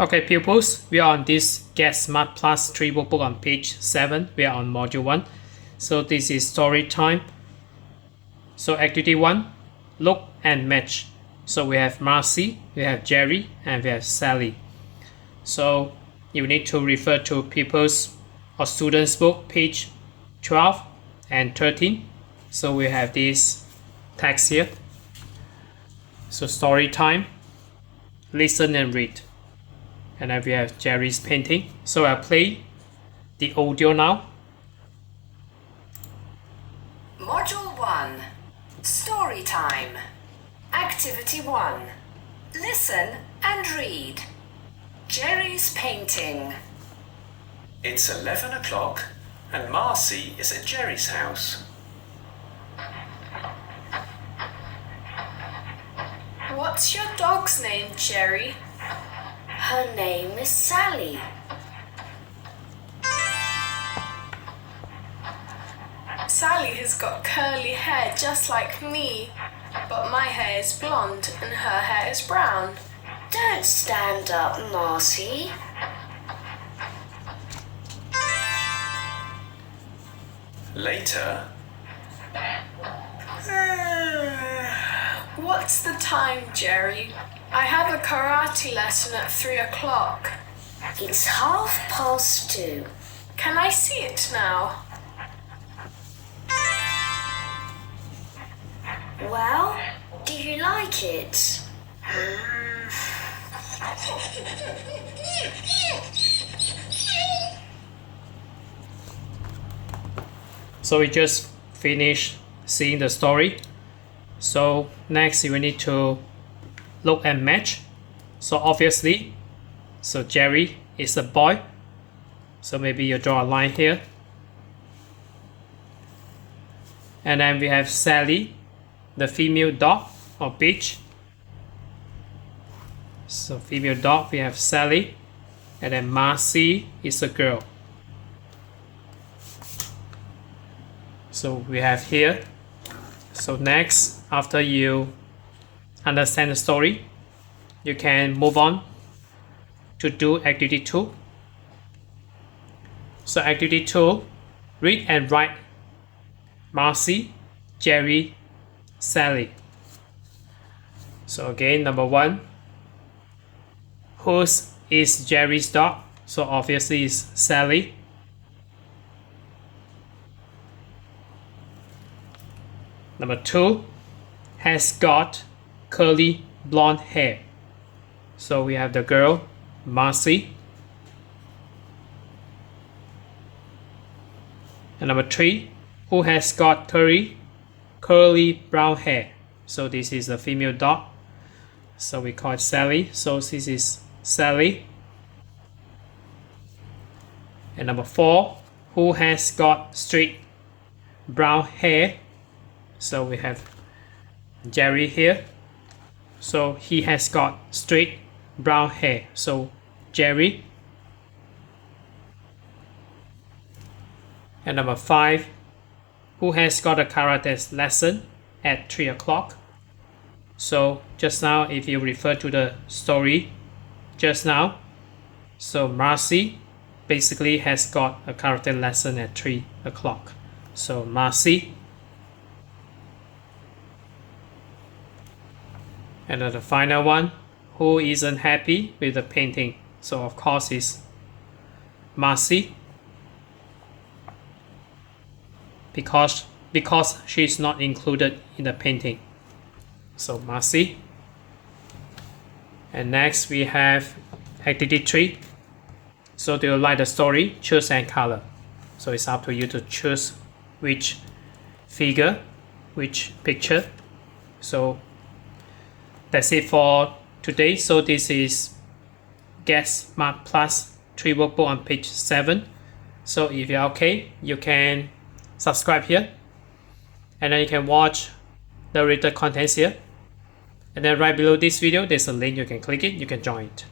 Okay, pupils, we are on this Get Smart Plus 3 workbook on page 7. We are on module 1. So this is story time. So activity 1, look and match. So we have Marcy, we have Jerry, and we have Sally. So you need to refer to pupils or students book page 12 and 13. So we have this text here. So story time, listen and read. And then we have Jerry's painting. So I'll play the audio now. Module 1. Story time. Activity 1. Listen and read. Jerry's painting. It's 11 o'clock and Marcy is at Jerry's house. What's your dog's name, Jerry? Her name is Sally. Sally has got curly hair just like me, but my hair is blonde and her hair is brown. Don't stand up, Marcy. Later. What's the time, Jerry? I have a karate lesson at 3 o'clock. It's 2:30. Can I see it now? Well, do you like it? So we just finished seeing the story. So next you will need to look and match. So obviously, so Jerry is a boy. So maybe you draw a line here. And then we have Sally, the female dog or bitch. So female dog, we have Sally. And then Marcy is a girl. So we have here. So next, after you understand the story, you can move on to do activity 2. So activity 2, read and write Marcy, Jerry, Sally. So again, number 1, whose is Jerry's dog? So obviously it's Sally. Number 2, has got curly blonde hair. So we have the girl, Marcy. And number 3, who has got curly brown hair. So this is a female dog. So we call it Sally. So this is Sally. And number 4, who has got straight brown hair. So we have Jerry here. So he has got straight brown hair. So Jerry. And number 5, who has got a karate lesson at 3 o'clock. So just now, if you refer to the story just now, so Marcy basically has got a karate lesson at 3 o'clock. So Marcy. And then the final one, who isn't happy with the painting? So of course it's Marcy, because she's not included in the painting. So Marcy. And next we have activity 3. So do you like the story? Choose and color. So it's up to you to choose which figure, which picture. So that's it for today. So this is Get Smart Plus 3 workbook on page 7. So if you're okay, you can subscribe here. And then you can watch the written contents here. And then right below this video, there's a link. You can click it. You can join it.